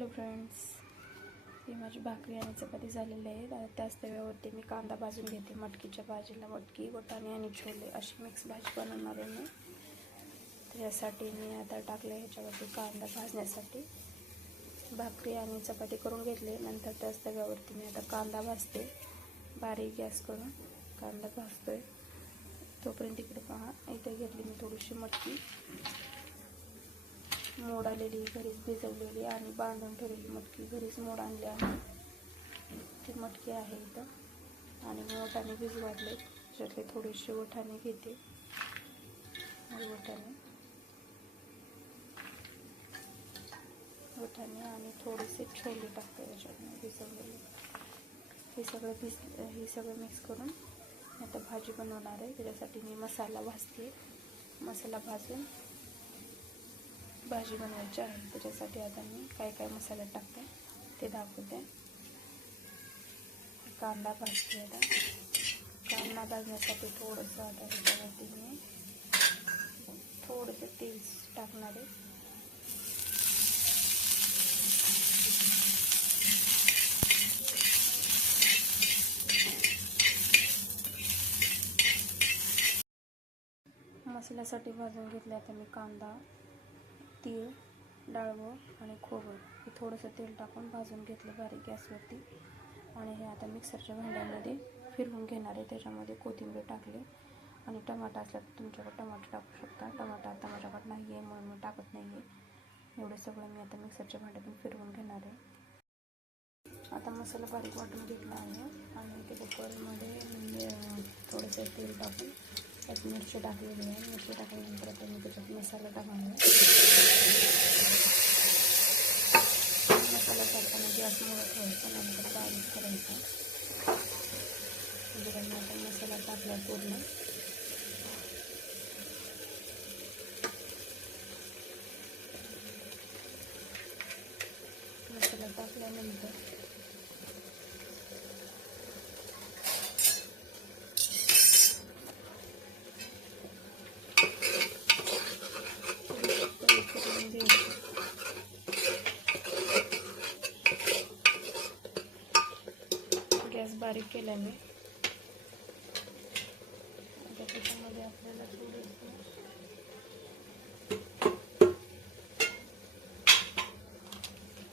Hello friends, ही माझी भाकरी आणि चपाती झालेली आहे. आता त्याच तव्यावरती मी कांदा भाजून घेते. मटकीच्या भाजीला मटकी, वाटाणे आणि छोले अशी मिक्स भाजी बनवणार आहे मी. त्यासाठी मी आता टाकले ह्याच्यावरती कांदा भाजण्यासाठी. भाकरी आणि चपाती करून घेतली. नंतर त्याच तव्यावरती मी आता कांदा भाजते. बारीक गॅस करून कांदा भाजतोय. तोपर्यंत इकडे पहा, इथे घेतली मी थोडीशी मटकी, मोड आलेली, घरीच भिजवलेली आणि बांधून ठेवलेली मटकी. घरीच मोड आणली आहे, ती मटकी आहे इथं. आणि मी वाटाणे भिजवाटले, त्याच्यातले थोडेसे वाटाणे घेते. वाटाणे आणि थोडेसे छोले टाकते याच्यात भिजवलेले. हे सगळं मिक्स करून आता भाजी बनवणार आहे. त्याच्यासाठी मी मसाला भाजते. मसाला भाजून भाजी बनवायची आहे. त्याच्यासाठी आता मी काय काय मसाले टाकते ते दाखवते. कांदा भाजते. आता कांदा भाजण्यासाठी थोडंसं आता ह्याच्यावरती मी थोडंसं तेल टाकणार आहे. मसाल्यासाठी भाजून घेतले आता मी कांदा, तीळ, डाळवं आणि खोबरं हे थोडंसं तेल टाकून भाजून घेतलं बारीक गॅसवरती. आणि हे आता मिक्सरच्या भांड्यामध्ये फिरवून घेणार आहे. त्याच्यामध्ये कोथिंबीर टाकली आणि टमाटा असला तर तुमच्याकडे टमाटर टाकू शकता. टमाटा आता माझ्याकडे नाही आहे म्हणून मी टाकत नाही आहे. एवढं सगळं मी आता मिक्सरच्या भांड्यातून फिरवून घेणार आहे. आता मसाला बारीक वाटून घेतला आहे आणि ते कुकरमध्ये थोडंसं तेल टाकून त्यात मिरची टाकलेली आहे. मिरची टाकल्यानंतर आता मी त्याच्यात मसाला टाकणार आहे. मसाला टाकताना गॅस मोठा ठेवायचा, नंतर बारीक करायचा. म्हणजे त्यांनी आता मसाला टाकला पूर्ण. मसाला टाकल्यानंतर गॅस बारीक केल्याने आता त्याच्यामध्ये आपल्याला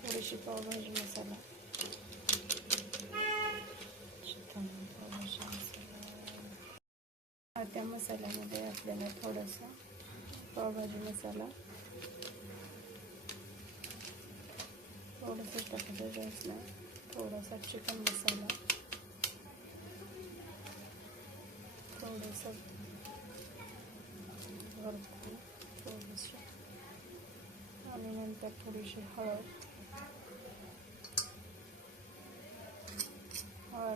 थोडीशी पावभाजी मसाला, त्या मसाल्यामध्ये आपल्याला थोडासा पावभाजी मसाला, थोडंसं टाकायचं जास्त, थोडासा चिकन मसाला, थोडंसं भरपूर थोडंसं, आणि नंतर थोडीशी हळद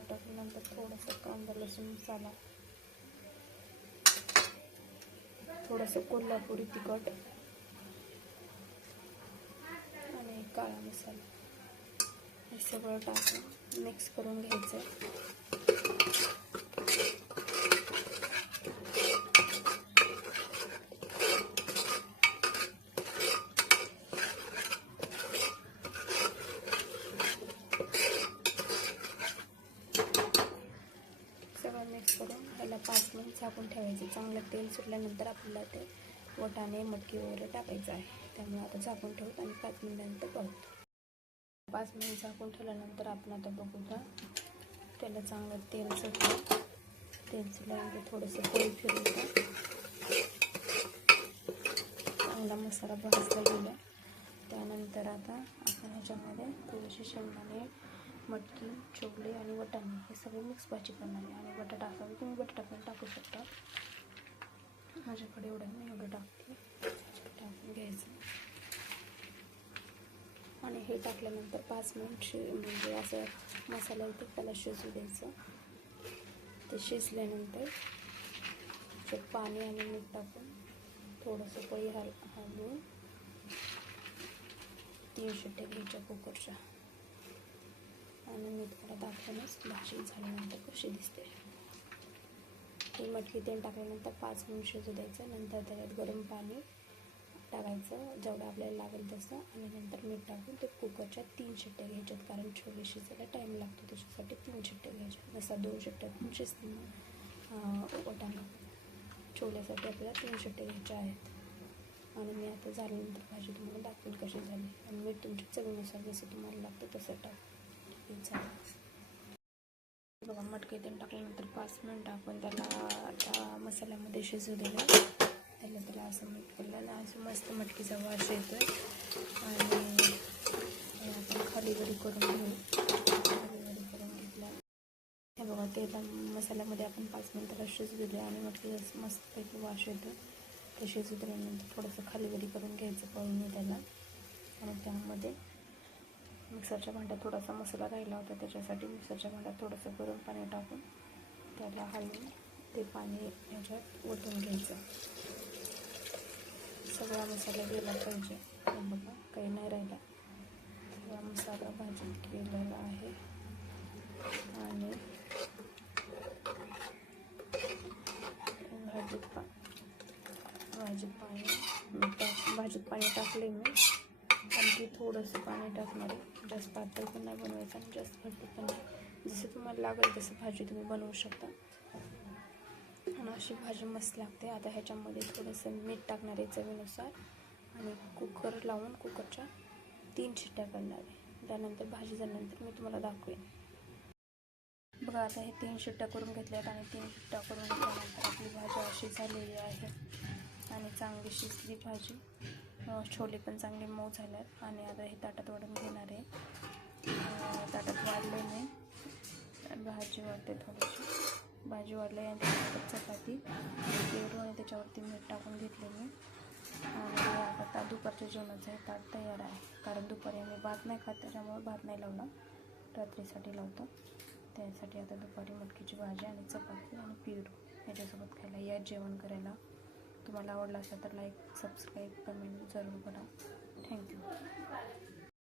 टाकल्यानंतर थोडंसं कांदा लसूण मसाला, थोडंसं कोल्हापुरी तिखट आणि काळा मसाला हे सगळं टाकून मिक्स करून घ्यायचं. सगळं मिक्स करून त्याला 5 मिनिट झाकून ठेवायचे. चांगलं तेल सुटल्यानंतर आपल्याला ते वाटाणे, मटकी वगैरे टाकायचं आहे. त्यामुळे आता झाकून ठेवत आणि 5 मिनिटांनंतर बघतो. 5 मिनिट झाकून ठेवल्यानंतर आपण आता बघू का त्याला चांगलं तेल सुटलं. तेल सुटल्यानंतर थोडंसं पोळी फिरून चांगला मसाला भाजला गेला. त्यानंतर आता आपण ह्याच्यामध्ये थोडीशी शेंगदाणे, मटकी, छोले आणि वाटाणे हे सगळे मिक्स भाजी करणार आहे. आणि बटाटा असावे तुम्ही बटाटा पण टाकू शकता. माझ्याकडे एवढं मी एवढं टाकते. टाकून घ्यायचं आणि हे टाकल्यानंतर 5 मिनिट म्हणजे असं मसाला येतो त्याला शिजू द्यायचं. ते शिजल्यानंतर त्याच्यात पाणी आणि मीठ टाकून थोडंसं पोळी हलवून 3 शिट्ट्या घ्यायच्या कुकरच्या. आणि मी तुम्हाला दाखवूनच भाजी झाल्यानंतर कशी दिसते. ही मटकी तेल टाकल्यानंतर 5 मिनिट शिजू द्यायचं. नंतर त्याच्यात गरम पाणी टाकायचं जेवढं आपल्याला लागेल तसं, आणि नंतर मीठ टाकून ते कुकरच्या 3 शिट्ट्या घ्यायच्यात, कारण छोले शिजायला टाईम लागतो त्याच्यासाठी 3 शिट्ट्या घ्यायच्या. जसा 2 शिट्ट्यात पण शिजते वाटाणा. छोल्यासाठी आपल्याला 3 शिट्ट्या घ्यायच्या आहेत. आणि मी आता झाल्यानंतर भाजी तुम्हाला दाखवेल कशी झाली. आणि मीठ तुमच्या चवीनुसार जसं तुम्हाला लागतं तसं टाक. झालं बघा. मटकी तेल टाकल्यानंतर 5 मिनटं आपण त्याला त्या मसाल्यामध्ये शिजू दिलं. त्याला असं मीठ केलं, असं मस्त मटकीचा वास येतो आहे. आणि आपण खाली वरी करून घेऊ. खाली वरी करून घेतल्या हे बघा. तेल मसाल्यामध्ये आपण 5 मिनटं शिजू दिले आणि मटकीचा मस्तपैकी वास येतो. ते शिजू दिल्यानंतर थोडंसं खाली वरी करून घ्यायचं पळून त्याला. आणि त्यामध्ये मिक्सरच्या भांड्यात थोडासा मसाला राहिला होता, त्याच्यासाठी मिक्सरच्या भांड्यात थोडंसं गरम पाणी टाकून त्याला हलवून ते पाणी ह्याच्यात ओतून घ्यायचं. सगळा मसाला गेला पाहिजे. बघा काही नाही राहिला, सगळा मसाला भाजीत केलेला आहे. आणि भाजीत पाणी टाकले मी. आणखी थोडंसं पाणी टाकणार आहे. जास्त पातळ पण नाही बनवायचं आणि जास्त घट्ट पण नाही. जसं तुम्हाला लागेल तसं भाजी तुम्ही बनवू शकता. आणि अशी भाजी मस्त लागते. आता ह्याच्यामध्ये थोडंसं मीठ टाकणार आहे चवीनुसार. आणि कुकर लावून कुकरच्या 3 शिट्ट्या करणार आहे. त्यानंतर भाजी झाल्यानंतर मी तुम्हाला दाखवेन. बघा आता हे 3 शिट्ट्या करून घेतल्यात. आणि 3 शिट्ट्या करून घेतल्यानंतर आपली भाजी अशी झालेली आहे. आणि चांगली शिजली भाजी. छोले पण चांगले मऊ झाल्यात. आणि आता हे ताटात वाढून घेणार आहे. ताटात वाढले मी. भाजी वाढते थोडीशी. भाजी वाढली आणि त्याच्यावर चपाती पेरू आणि त्याच्यावरती मीठ टाकून घेतले मी. आणि आता दुपारच्या जेवणाचं हे ताट तयार आहे. कारण दुपारी आम्ही भात नाही खात, त्याच्यामुळे भात नाही लावला, रात्रीसाठी लावतो. त्यासाठी आता दुपारी मटकीची भाजी आणि चपाती आणि पेरू ह्याच्यासोबत खायला या जेवण करायला. तुम्हाला आवडलं असेल तर लाईक, सबस्क्राईब, कमेंट जरूर करा. थँक्यू.